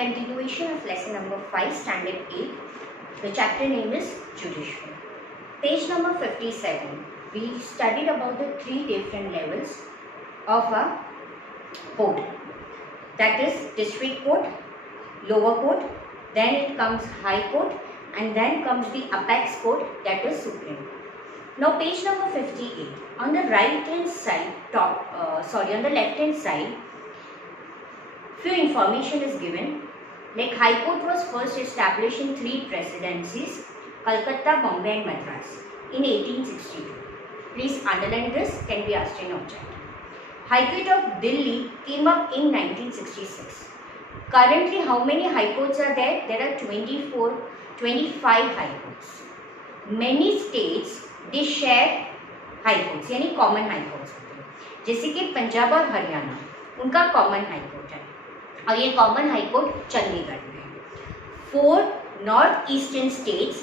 continuation of lesson number 5, standard 8. The chapter name is Judiciary. Page number 57. We studied about the 3 different levels of a court. That is district court, lower court, then it comes high court, and then comes the apex court, that is supreme. Now page number 58. On the right hand side, on the left hand side, few information is given. Like High Court was first established in 3 presidencies, Calcutta, Bombay and Madras in 1862. Please underline this, can be asked in object. High Court of Delhi came up in 1966. Currently how many High Courts are there? There are 25 High Courts. Many states they share High Courts, यानी common High Courts होते हैं. जैसे कि पंजाब और हरियाणा उनका common High Court है और ये कॉमन हाई कोर्ट चंडीगढ़ में है. 4 north eastern states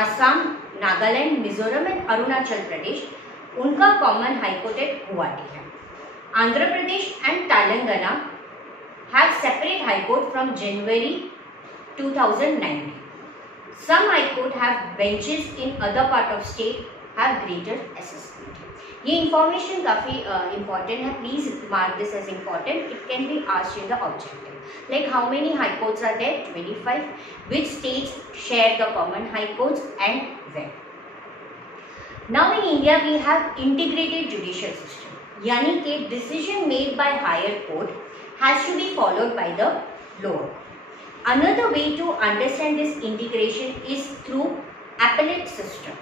Assam, Nagaland, Mizoram and Arunachal Pradesh उनका common high court at Guwahati है. Andhra Pradesh and Telangana have separate high court from January 2019. Some high court have benches in other part of state have greater assessment. ये information काफ़ी important है. Please mark this as important. It can be asked in the objective. Like how many high courts are there? 25. Which states share the common high courts and where? Now in India we have integrated judicial system, यानी कि decision made by higher court has to be followed by the lower. Another way to understand this integration is through appellate system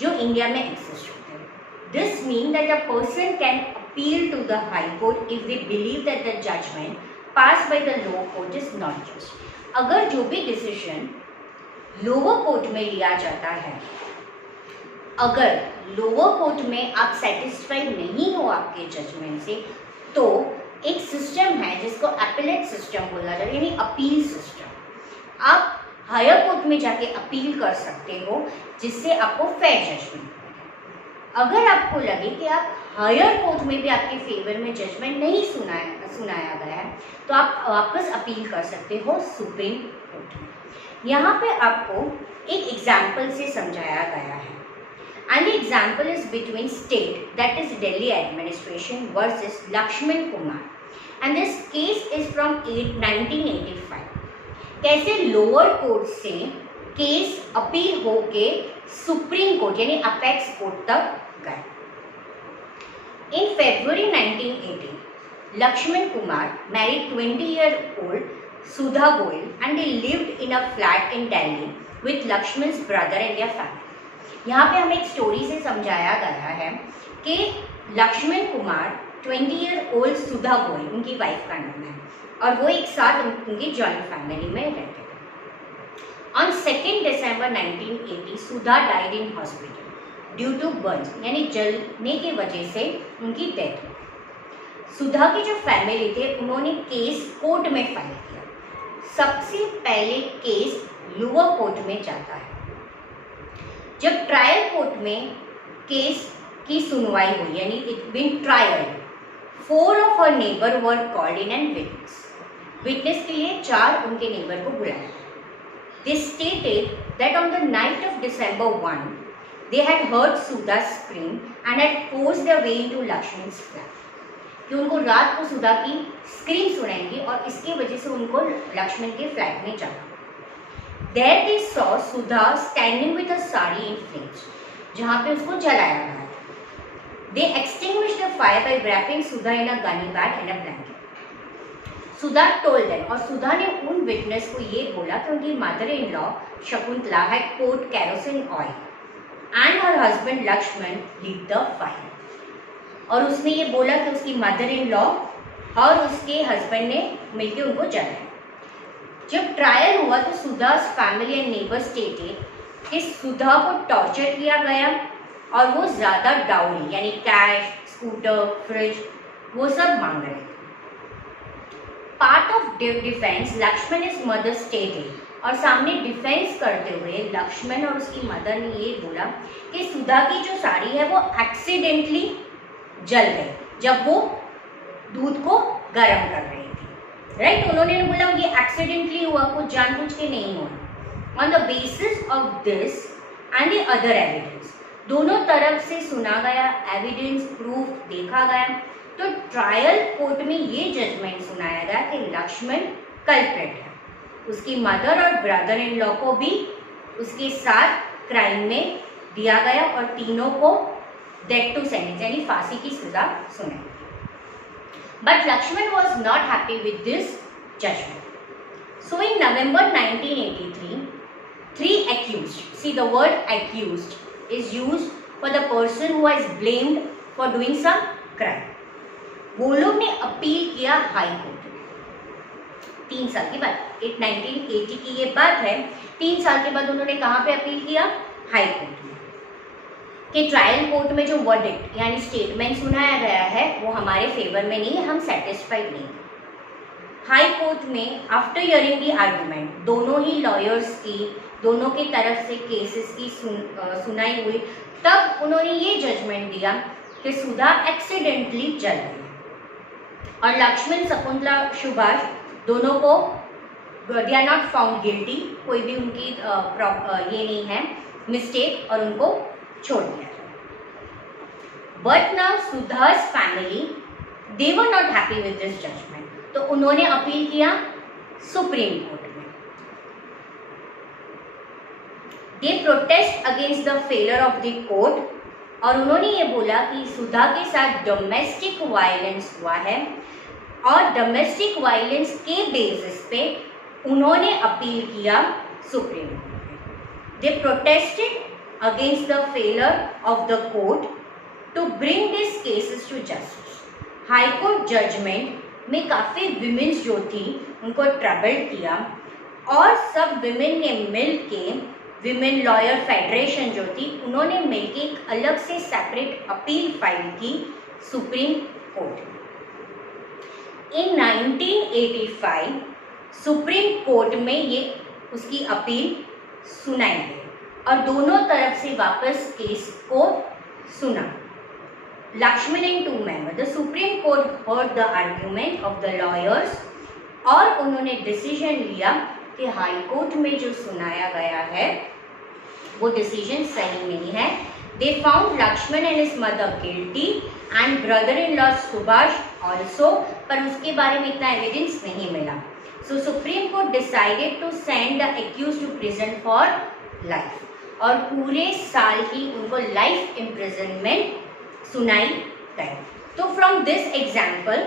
जो India में exist होते हैं. This means that a person can appeal to the High Court if they believe that the judgment passed by the lower court is not just. अगर जो भी decision lower court में लिया जाता है, अगर लोअर कोर्ट में आप सेटिस्फाइड नहीं हो आपके जजमेंट से, तो एक सिस्टम है जिसको एपेलेट सिस्टम बोला जाता है, यानी अपील सिस्टम. आप हायर कोर्ट में जाके अपील कर सकते हो जिससे आपको फेयर जजमेंट. अगर आपको लगे कि आप हायर कोर्ट में भी आपके फेवर में जजमेंट नहीं सुनाया गया है, तो आप वापस अपील कर सकते हो सुप्रीम कोर्ट में. यहाँ पे आपको एक एग्जाम्पल से समझाया गया है. And the example is between state that is Delhi administration versus Lakshman Kumar. And this case is from 1985. कैसे लोअर कोर्ट से केस अपील होके सुप्रीम कोर्ट यानी अपेक्स कोर्ट तक गए. In February 1980, Lakshman Kumar married 20-year-old Sudha Goyal and they lived in a flat in Delhi with Lakshman's brother and their family. यहाँ पे हमें एक स्टोरी से समझाया गया है कि लक्ष्मण कुमार 20-year-old सुधा गोयल उनकी वाइफ का नाम है और वो एक साथ उनकी जॉइंट फैमिली में रहते थे. On 2nd December 1980, Sudha died in hospital due to burns यानी जलने की वजह से उनकी डेथ हुई. सुधा की जो फैमिली थे उन्होंने केस कोर्ट में फाइल किया. सबसे पहले केस लोअर कोर्ट में जाता है. जब ट्रायल कोर्ट में केस की सुनवाई हुई यानी it been trial, 4 of her neighbor were called in and witness के लिए 4 उनके नेबर को बुलाया. They stated that on the night of December 1, they had heard Sudha scream and had forced their way into Lakshman's flat. कि उनको रात को सुधा की स्क्रीम सुनाएंगी और इसकी वजह से उनको लक्ष्मण के फ्लैट में जाना. There they saw Sudha standing with a sari in flames, जहाँ पे उसको जलाया गया. They extinguished the fire by wrapping Sudha in a gunny bag and a blanket. Sudha told them, और सुधा ने उन विटनेस को ये बोला कि उनकी mother in law Shakuntala had poured kerosene oil and her husband Lakshman lit the fire. और उसने ये बोला कि उसकी मदर इन लॉ और उसके हस्बैंड ने मिलकर उनको जलाया. जब ट्रायल हुआ तो सुधा फैमिली एंड नेबर स्टेटेड कि सुधा को टॉर्चर किया गया और वो ज़्यादा डाउरी यानी कैश, स्कूटर, फ्रिज वो सब मांग रहे थे. Part of defence Lakshman is mother stated, और सामने डिफेंस करते हुए लक्ष्मण और उसकी मदर ने ये बोला कि सुधा की जो साड़ी है वो एक्सीडेंटली जल गई जब वो दूध को गर्म कर रही थी. राइट। उन्होंने बोला ये एक्सीडेंटली हुआ, कुछ जानबूझ के नहीं हुआ। On the basis of this and the other evidence, दोनों तरफ से सुना गया एविडेंस, प्रूफ देखा गया, तो ट्रायल कोर्ट में ये जजमेंट सुनाया गया कि लक्ष्मण कल्प्रेट है। उसकी मदर और ब्रदर इन लॉ को भी उसके साथ क्राइम में दिया गया और तीनों को डेथ टू सेंटेंस यानी फांसी की सजा सुनाई। But Lakshman was not happy with this judgement. So in November 1983, 3 accused, see the word accused is used for the person who is blamed for doing some crime. वो लोग ने अपील किया high court में 3 साल के बाद। 1980 की ये बात है, 3 साल के बाद उन्होंने कहाँ पे अपील किया? हाई कोर्ट में। कि ट्रायल कोर्ट में जो वर्डिक्ट यानी स्टेटमेंट सुनाया गया है वो हमारे फेवर में नहीं है, हम सेटिस्फाइड नहीं। हाई कोर्ट में आफ्टर हियरिंग दी आर्गुमेंट, दोनों ही लॉयर्स की, दोनों की तरफ से केसेस की सुनाई हुई, तब उन्होंने ये जजमेंट दिया कि सुधा एक्सीडेंटली जल गई और लक्ष्मण, शकुंतला, सुभाष दोनों को they are not found guilty, कोई भी उनकी ये नहीं है मिस्टेक और उनको छोड़ दिया। बट नाउ सुधा's family they were not happy with this judgement, तो उन्होंने अपील किया सुप्रीम कोर्ट में। They protest against the failure of the court और उन्होंने ये बोला कि सुधा के साथ डोमेस्टिक वायलेंस हुआ है और डोमेस्टिक वायलेंस के बेसिस पे उन्होंने अपील किया सुप्रीम कोर्ट में। They protested against the failure of the court to bring this cases to justice. High court judgement में काफ़ी विमेन्स जो थी उनको ट्रबल किया और सब विमेन ने मिल के, विमेन लॉयर फेडरेशन जो थी उन्होंने मिलके एक अलग से सेपरेट अपील फाइल की सुप्रीम कोर्ट में। इन 1985 सुप्रीम कोर्ट में ये उसकी अपील सुनाई गई और दोनों तरफ से वापस केस को सुना। Lakshman and 2 members, the supreme court heard the argument of the lawyers और उन्होंने डिसीजन लिया कि हाई कोर्ट में जो सुनाया गया है वो डिसीजन सही नहीं है। They found Lakshman and his mother guilty and brother in law Subhash also, पर उसके बारे में इतना एविडेंस नहीं मिला। So supreme court decided to send the accuse to prison for life और पूरे साल की उनको लाइफ इम्प्रिजनमेंट सुनाई गई। तो from this example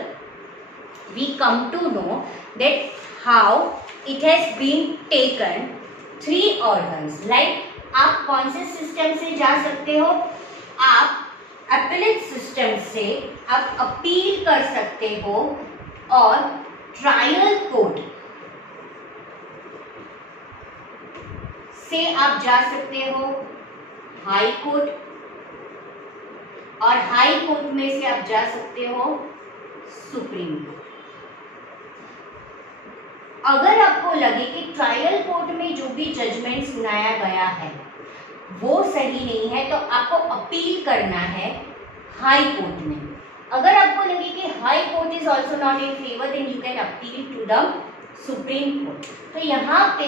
we come to know that how it has been taken 3 organs। Like आप कौन से सिस्टम से जा सकते हो? आप अपीलेट सिस्टम से आप अपील कर सकते हो और ट्रायल कोर्ट से आप जा सकते हो हाई कोर्ट और हाई कोर्ट में से आप जा सकते हो सुप्रीम कोर्ट। अगर आपको लगे कि ट्रायल कोर्ट में जो भी जजमेंट सुनाया गया है वो सही नहीं है तो आपको अपील करना है हाई कोर्ट में। अगर आपको लगे कि high court is also not in favour then you can appeal to the supreme court. तो यहाँ पे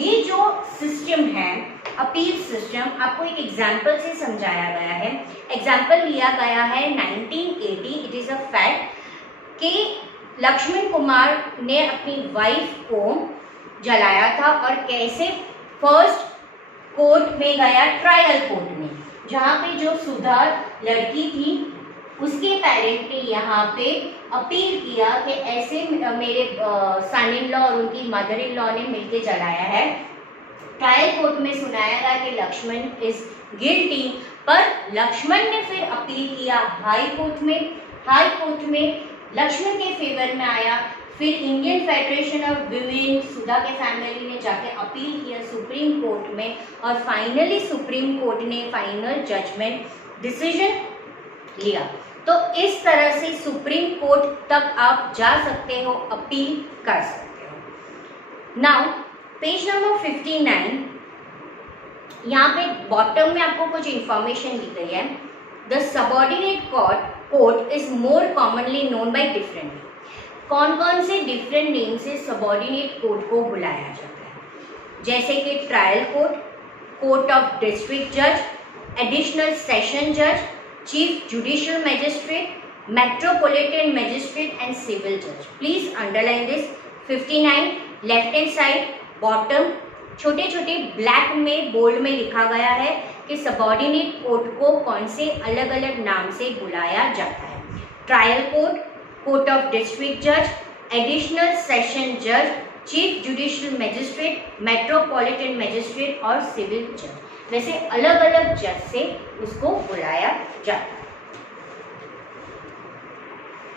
ये जो सिस्टम है अपील सिस्टम आपको एक एग्जाम्पल से समझाया गया है। एग्जाम्पल लिया गया है 1980। इट इज़ अ फैक्ट कि लक्ष्मण कुमार ने अपनी वाइफ को जलाया था और कैसे फर्स्ट कोर्ट में गया, ट्रायल कोर्ट में, जहाँ पे जो सुधा लड़की थी उसके पेरेंट ने यहाँ पे अपील किया कि ऐसे मेरे सन इन लॉ और उनकी मदर इन लॉ ने मिलके जलाया है। ट्रायल कोर्ट में सुनाया गया कि लक्ष्मण इज गिल्टी, पर लक्ष्मण ने फिर अपील किया हाई कोर्ट में। हाई कोर्ट में लक्ष्मण के फेवर में आया। फिर इंडियन फेडरेशन ऑफ विमेन, सुधा के फैमिली ने जाके अपील किया सुप्रीम कोर्ट में और फाइनली सुप्रीम कोर्ट ने फाइनल जजमेंट डिसीजन लिया। तो इस तरह से सुप्रीम कोर्ट तक आप जा सकते हो, अपील कर सकते हो। नाउ पेज नंबर 59, यहाँ पे बॉटम में आपको कुछ इंफॉर्मेशन दी गई है। The subordinate court is more commonly known by different. कौन कौन से डिफरेंट नेम से सबॉर्डिनेट कोर्ट को बुलाया जाता है, जैसे कि trial court, court of district जज, एडिशनल सेशन जज, chief judicial magistrate, metropolitan magistrate and civil जज. Please underline this. 59 left hand side bottom छोटे छोटे ब्लैक में बोल्ड में लिखा गया है कि सबॉर्डिनेट कोर्ट को कौन से अलग अलग नाम से बुलाया जाता है. Trial court, court of district जज, एडिशनल सेशन जज, chief judicial magistrate, metropolitan magistrate और सिविल जज. वैसे अलग अलग जज से उसको बुलाया जाता है.